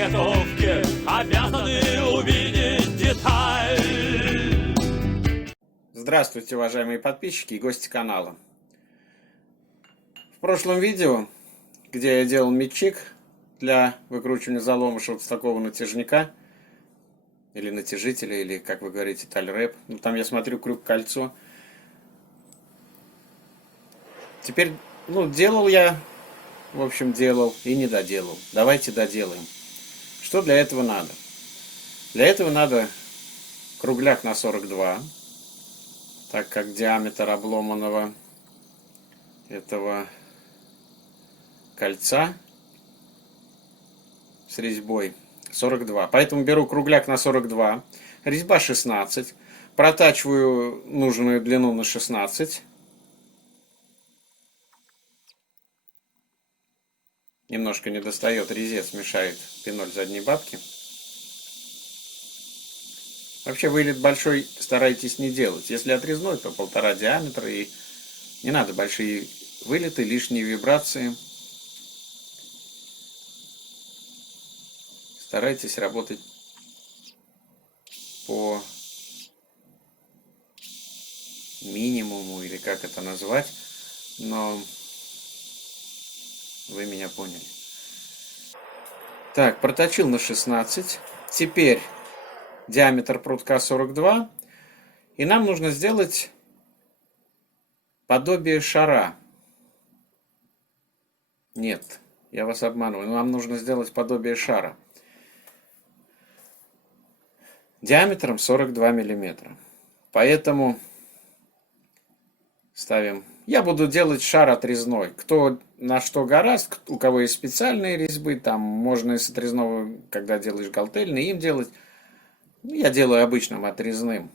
заготовке обязаны увидеть деталь. Здравствуйте, уважаемые подписчики и гости канала. В прошлом видео, где я делал мячик для выкручивания заломыша вот с такого натяжника, или натяжителя, или, как вы говорите, тальрэп, ну, там я смотрю крюк-кольцо. Теперь, делал я, в общем, делал и не доделал. Давайте доделаем. Что для этого надо? Для этого надо кругляк на 42, так как диаметр обломанного этого кольца с резьбой 42. Поэтому беру кругляк на 42, резьба 16, протачиваю нужную длину на 16. Немножко не достает резец, мешает пиноль задней бабки. Вообще вылет большой старайтесь не делать. Если отрезной, то 1,5 диаметра, и не надо большие вылеты, лишние вибрации. Старайтесь работать по минимуму, или как это назвать, но вы меня поняли. Так, проточил на 16. Теперь диаметр прутка 42. И нам нужно сделать подобие шара. Нет, я вас обманываю. Нам нужно сделать подобие шара. Диаметром 42 миллиметра. Поэтому ставим. Я буду делать шар отрезной. Кто на что гораст, у кого есть специальные резьбы, там можно из отрезного, когда делаешь галтельный, им делать. Я делаю обычным отрезным.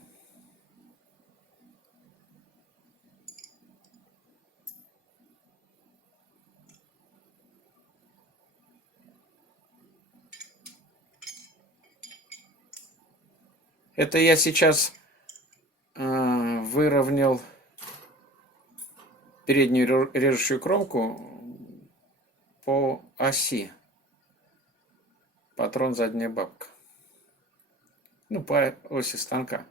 Это я сейчас выровнял переднюю режущую кромку по оси. Патрон задняя бабка. По оси станка.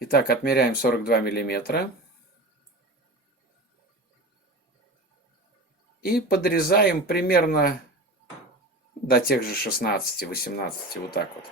Итак, отмеряем 42 миллиметра. И подрезаем примерно до тех же 16-18, вот так вот.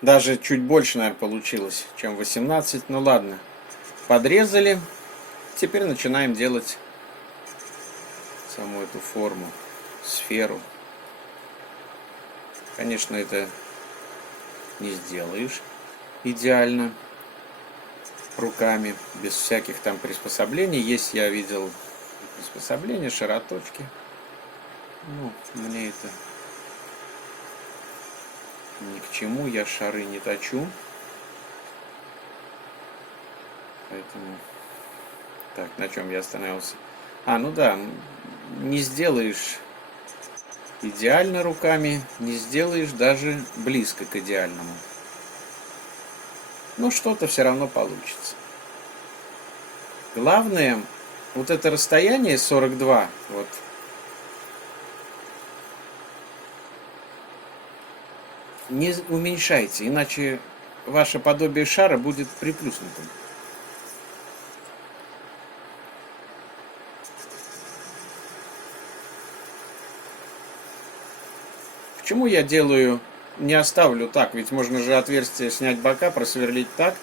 Даже чуть больше, наверное, получилось, чем 18. Ну ладно. Подрезали. Теперь начинаем делать саму эту форму, сферу. Конечно, это не сделаешь идеально руками, без всяких там приспособлений. Есть, я видел, приспособления, широточки. Мне это ни к чему, я шары не точу. Поэтому... Так, на чем я остановился? Не сделаешь идеально руками, не сделаешь даже близко к идеальному. Но что-то все равно получится. Главное, вот это расстояние 42, вот, не уменьшайте, иначе ваше подобие шара будет приплюснутым. Почему я делаю, не оставлю так, ведь можно же отверстие снять бока, просверлить так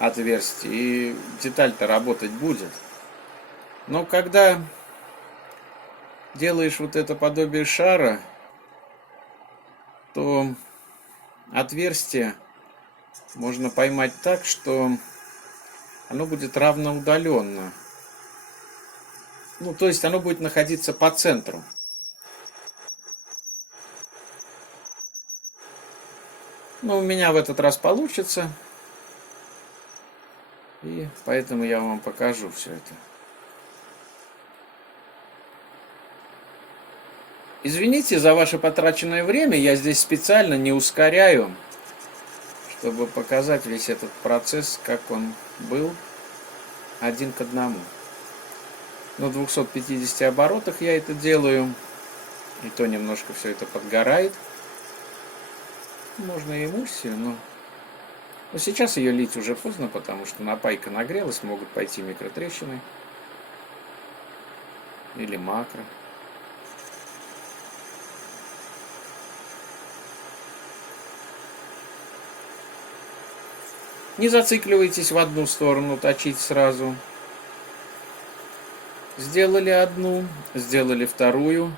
отверстие, и деталь-то работать будет. Но когда делаешь вот это подобие шара, то отверстие можно поймать так, что оно будет равноудаленно Ну, то есть оно будет находиться по центру. Но у меня в этот раз получится. И поэтому я вам покажу все это. Извините за ваше потраченное время. Я здесь специально не ускоряю, чтобы показать весь этот процесс, как он был один к одному. На 250 оборотах я это делаю. И то немножко все это подгорает. Можно и эмульсию, но сейчас ее лить уже поздно, потому что напайка нагрелась, могут пойти микротрещины или макро. Не зацикливайтесь в одну сторону, точить сразу. Сделали одну, сделали вторую.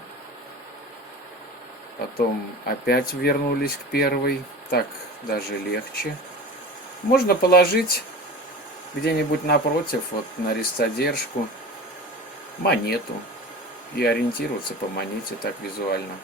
Потом опять вернулись к первой. Так даже легче. Можно положить где-нибудь напротив, вот на резцодержку, монету. И ориентироваться по монете так визуально.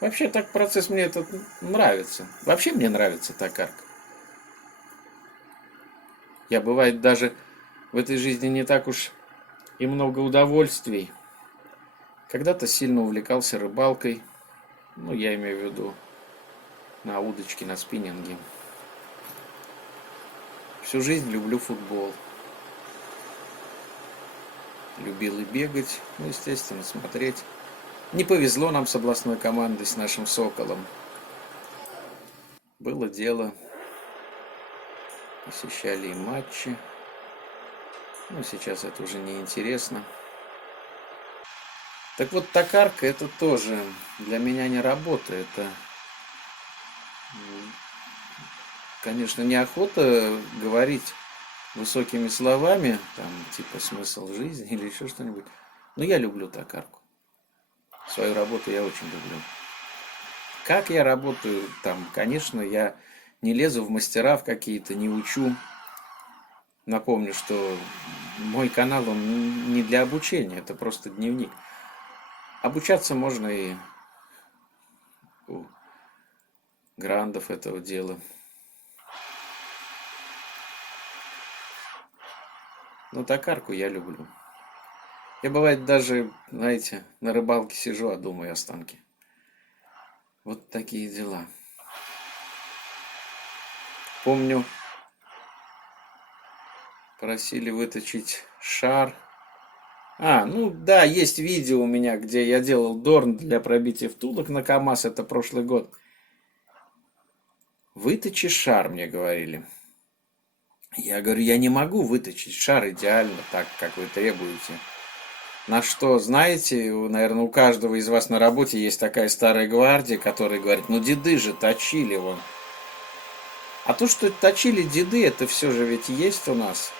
Вообще так процесс мне этот нравится. Вообще мне нравится токарка. Я, бывает, даже в этой жизни не так уж и много удовольствий. Когда-то сильно увлекался рыбалкой. Ну, я имею в виду на удочке, на спиннинге. Всю жизнь люблю футбол. Любил и бегать, ну, естественно, смотреть. Не повезло нам с областной командой, с нашим «Соколом». Было дело. Посещали и матчи. Но сейчас это уже не интересно. Так вот, токарка это тоже для меня не работа. Это, конечно, неохота говорить высокими словами, там, типа смысл жизни или еще что-нибудь. Но я люблю токарку. Свою работу я очень люблю. Как я работаю там? Конечно, я не лезу в мастера в какие-то, не учу. Напомню, что мой канал, он не для обучения, это просто дневник. Обучаться можно и у грандов этого дела. Но токарку я люблю. Я, бывает, даже, знаете, на рыбалке сижу, а думаю о станке. Вот такие дела. Помню, просили выточить шар. Ну да, есть видео у меня, где я делал дорн для пробития втулок на КамАЗ, это прошлый год. Выточи шар, мне говорили. Я говорю, я не могу выточить шар идеально, так, как вы требуете. На что, знаете, наверное, у каждого из вас на работе есть такая старая гвардия, которая говорит, ну деды же точили вон. А то, что точили деды, это все же ведь есть у нас.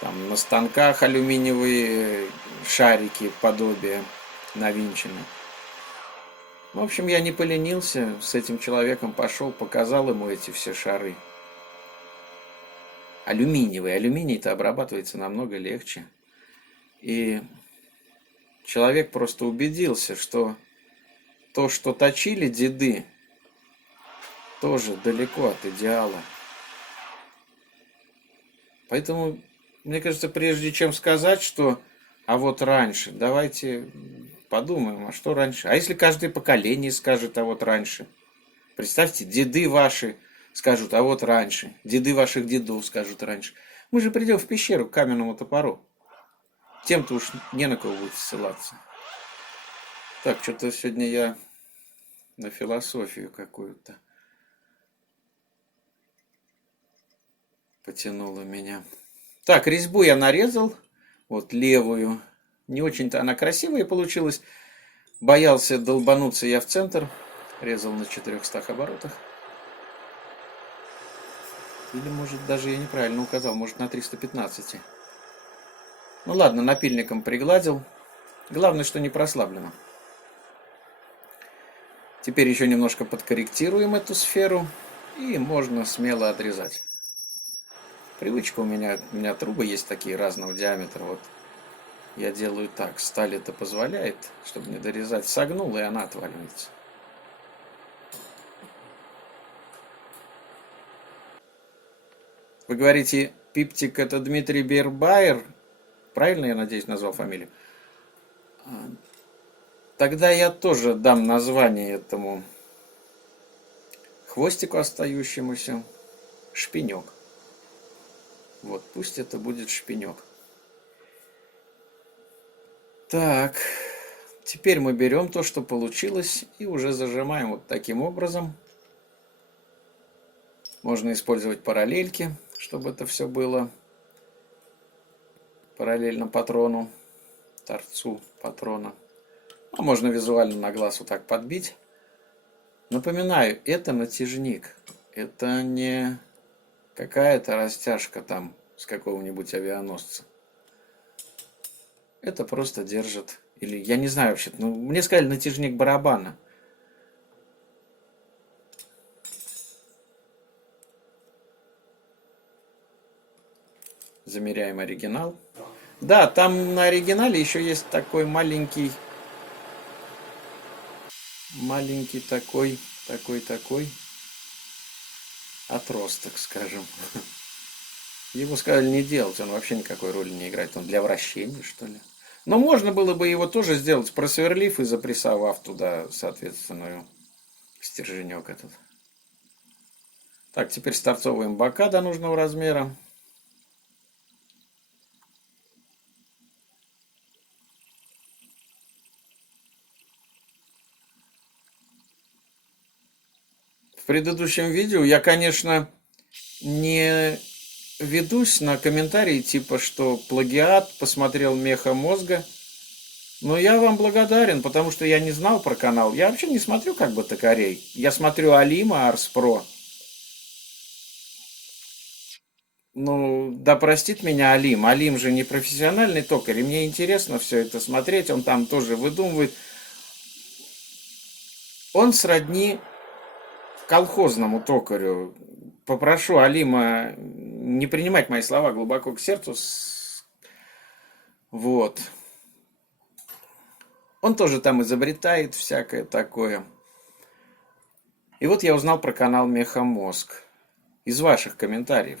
Там на станках алюминиевые шарики, подобие навинчены. В общем, я не поленился, с этим человеком пошел, показал ему эти все шары. Алюминиевый. Алюминий-то обрабатывается намного легче. И человек просто убедился, что то, что точили деды, тоже далеко от идеала. Поэтому, мне кажется, прежде чем сказать, что а вот раньше, давайте подумаем, а что раньше? А если каждое поколение скажет, а вот раньше? Представьте, деды ваши скажут, а вот раньше. Деды ваших дедов скажут раньше. Мы же придем в пещеру к каменному топору. Тем-то уж не на кого будет ссылаться. Так, что-то сегодня я на философию какую-то потянуло меня. Так, резьбу я нарезал. Вот левую. Не очень-то она красивая получилась. Боялся долбануться я в центр. Резал на 400 оборотах. Или, может, даже я неправильно указал, может, на 315. Ну ладно, напильником пригладил. Главное, что не прослаблено. Теперь еще немножко подкорректируем эту сферу, и можно смело отрезать. Привычка у меня трубы есть такие разного диаметра. Вот я делаю так. Сталь это позволяет, чтобы не дорезать. Согнул, и она отваливается. Вы говорите, Пиптик это Дмитрий Бербайер? Правильно я, надеюсь, назвал фамилию? Тогда я тоже дам название этому хвостику остающемуся. Шпинек. Вот, пусть это будет шпинек. Так, теперь мы берем то, что получилось, и уже зажимаем вот таким образом. Можно использовать параллельки, чтобы это все было параллельно патрону, торцу патрона. А можно визуально на глаз вот так подбить. Напоминаю, это натяжник. Это не какая-то растяжка там с какого-нибудь авианосца. Это просто держит. Или я не знаю вообще. Ну, мне сказали натяжник барабана. Замеряем оригинал. Да, там на оригинале еще есть такой маленький такой отросток, скажем. Ему сказали не делать, он вообще никакой роли не играет. Он для вращения, что ли. Но можно было бы его тоже сделать, просверлив и запрессовав туда, соответственно, стерженек этот. Так, теперь сторцовываем бока до нужного размера. В предыдущем видео я, конечно, не ведусь на комментарии типа, что плагиат, посмотрел меха мозга. Но я вам благодарен, потому что я не знал про канал. Я вообще не смотрю как бы токарей. Я смотрю Алима Арспро. Ну, да простит меня Алим. Алим же не профессиональный токарь. И мне интересно все это смотреть. Он там тоже выдумывает. Он сродни колхозному токарю. Попрошу Алима не принимать мои слова глубоко к сердцу. Вот. Он тоже там изобретает всякое такое. И вот я узнал про канал Мехамозг из ваших комментариев.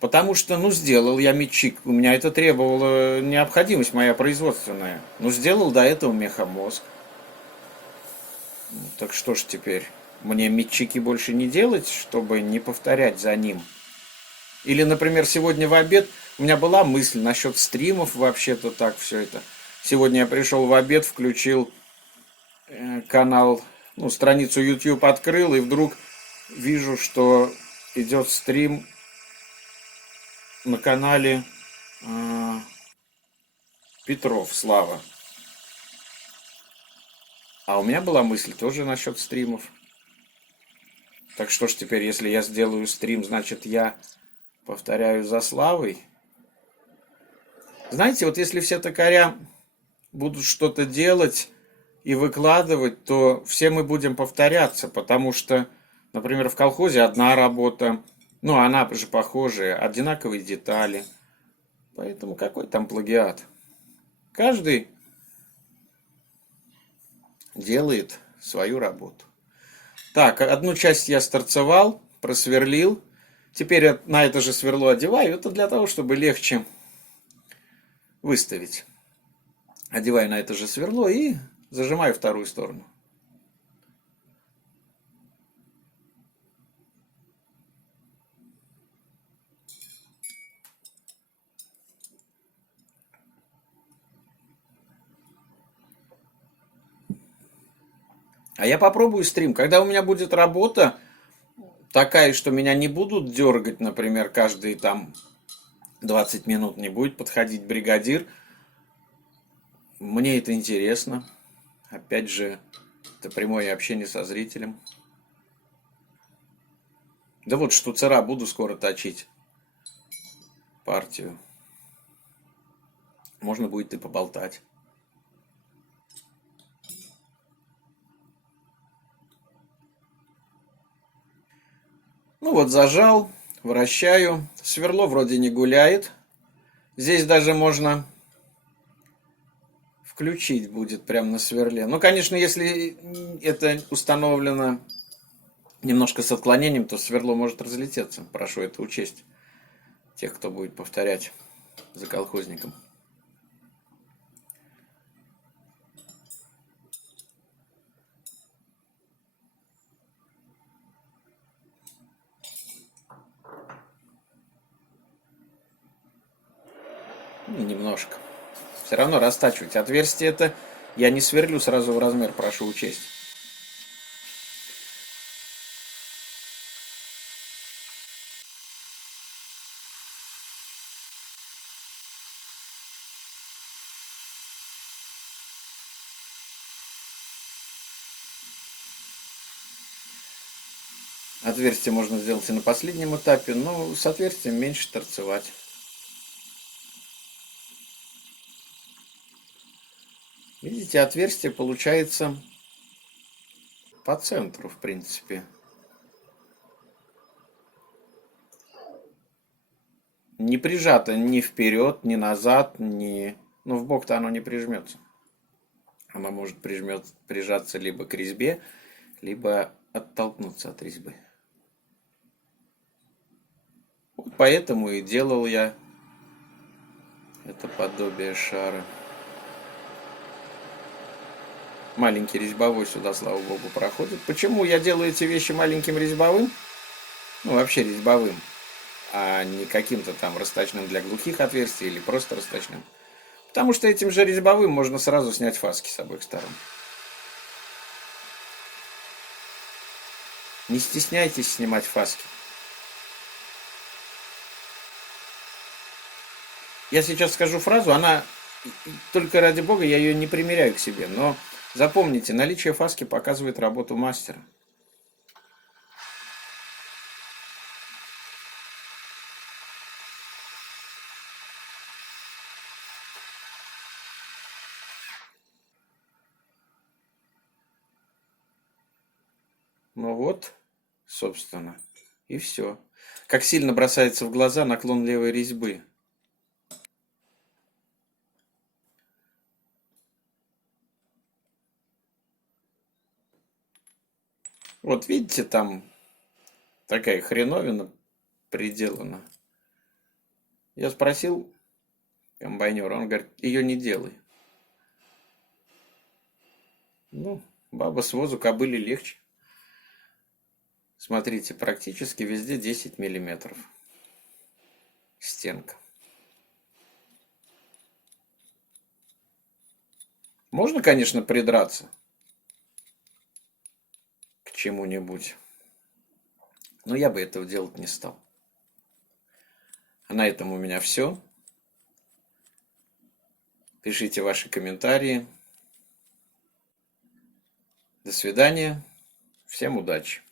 Потому что, ну, сделал я мечик. У меня это требовало необходимость моя производственная. Ну, сделал до этого Мехамозг. Так что ж теперь? Мне мечики больше не делать, чтобы не повторять за ним? Или, например, сегодня в обед у меня была мысль насчет стримов, вообще-то так все это. Сегодня я пришел в обед, включил канал, ну, страницу YouTube открыл, и вдруг вижу, что идет стрим на канале Петров Слава. А у меня была мысль тоже насчет стримов. Так что ж теперь, если я сделаю стрим, значит я повторяю за Славой? Знаете, вот если все токаря будут что-то делать и выкладывать, то все мы будем повторяться, потому что, например, в колхозе одна работа, ну, она же похожая, одинаковые детали. Поэтому какой там плагиат? Каждый делает свою работу. Так, одну часть я сторцевал, просверлил. Теперь на это же сверло одеваю. Это для того, чтобы легче выставить. Одеваю на это же сверло и зажимаю вторую сторону. А я попробую стрим. Когда у меня будет работа такая, что меня не будут дергать, например, каждые там 20 минут не будет подходить бригадир. Мне это интересно. Опять же, это прямое общение со зрителем. Да вот штуцера буду скоро точить. Партию. Можно будет и поболтать. Ну вот зажал, вращаю. Сверло вроде не гуляет. Здесь даже можно включить будет прямо на сверле. Ну, конечно, если это установлено немножко с отклонением, то сверло может разлететься. Прошу это учесть. Тех, кто будет повторять за колхозником. Ну, немножко. Все равно растачивать. Отверстие это я не сверлю сразу в размер, прошу учесть. Отверстие можно сделать и на последнем этапе, но с отверстием меньше торцевать. Видите, отверстие получается по центру, в принципе. Не прижато ни вперед, ни назад, ни... Ну, в бок-то оно не прижмется. Оно может прижаться либо к резьбе, либо оттолкнуться от резьбы. Вот поэтому и делал я это подобие шара. Маленький резьбовой сюда, слава богу, проходит. Почему я делаю эти вещи маленьким резьбовым? Ну, вообще резьбовым, а не каким-то там расточным для глухих отверстий или просто расточным. Потому что этим же резьбовым можно сразу снять фаски с обоих сторон. Не стесняйтесь снимать фаски. Я сейчас скажу фразу, она, только ради бога, я ее не примеряю к себе, но запомните, наличие фаски показывает работу мастера. Ну вот, собственно, и все. Как сильно бросается в глаза наклон левой резьбы. Вот видите, там такая хреновина приделана. Я спросил комбайнера, он говорит, ее не делай. Ну, баба с возу кобыли легче. Смотрите, практически везде 10 миллиметров. Стенка. Можно, конечно, придраться к чему-нибудь, но я бы этого делать не стал. А на этом у меня все. Пишите ваши комментарии. До свидания. Всем удачи.